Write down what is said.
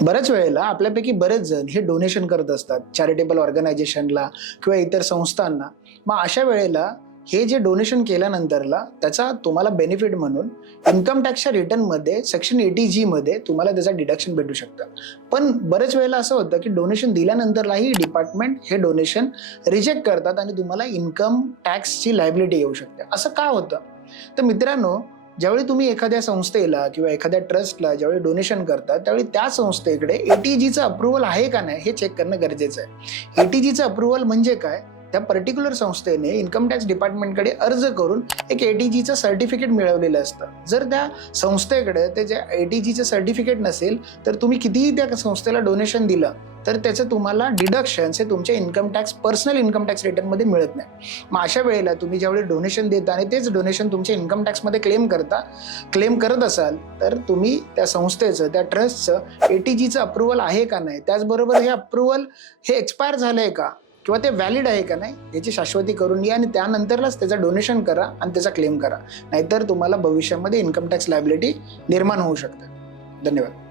बऱ्याच वेळेला आपल्यापैकी बरेच जण हे डोनेशन करत असतात चॅरिटेबल ऑर्गनायझेशनला किंवा इतर संस्थांना. मग अशा वेळेला हे जे डोनेशन केल्यानंतरला त्याचा तुम्हाला बेनिफिट म्हणून इन्कम टॅक्सच्या रिटर्नमध्ये सेक्शन 80G मध्ये तुम्हाला त्याचा डिडक्शन भेटू शकतं. पण बरेच वेळेला असं होतं की डोनेशन दिल्यानंतरलाही डिपार्टमेंट हे डोनेशन रिजेक्ट करतात आणि तुम्हाला इन्कम टॅक्सची लायबिलिटी येऊ शकते. असं का होतं? तर मित्रांनो, ज्यावेळी तुम्ही एखाद्या संस्थेला किंवा एखाद्या ट्रस्टला ज्यावेळी डोनेशन करता त्यावेळी त्या संस्थेकडे 80Gचं अप्रुव्हल आहे का नाही हे चेक करणं गरजेचं आहे. 80Gचं अप्रुव्हल म्हणजे काय? त्या पर्टिक्युलर संस्थेने इन्कम टॅक्स डिपार्टमेंटकडे अर्ज करून एक 80Gचं सर्टिफिकेट मिळवलेलं असतं. जर त्या संस्थेकडे ते जे 80Gचं सर्टिफिकेट नसेल तर तुम्ही कितीही त्या संस्थेला डोनेशन दिलं तर त्याचं तुम्हाला डिडक्शन्स हे तुमच्या income tax personal income tax रिटर्नमध्ये मिळत नाही. मग अशा वेळेला तुम्ही ज्यावेळी डोनेशन देता आणि तेच डोनेशन तुमच्या इन्कम टॅक्समध्ये क्लेम करत असाल तर तुम्ही त्या संस्थेचं त्या ट्रस्टचं 80Gचं अप्रुव्हल आहे का नाही, त्याचबरोबर हे अप्रुव्हल हे एक्सपायर झालंय का किंवा ते व्हॅलिड आहे का नाही याची शाश्वती करून घ्या आणि त्यानंतरच त्याचं डोनेशन करा आणि त्याचा क्लेम करा. नाहीतर तुम्हाला भविष्यामध्ये इन्कम टॅक्स लायबिलिटी निर्माण होऊ शकते. धन्यवाद.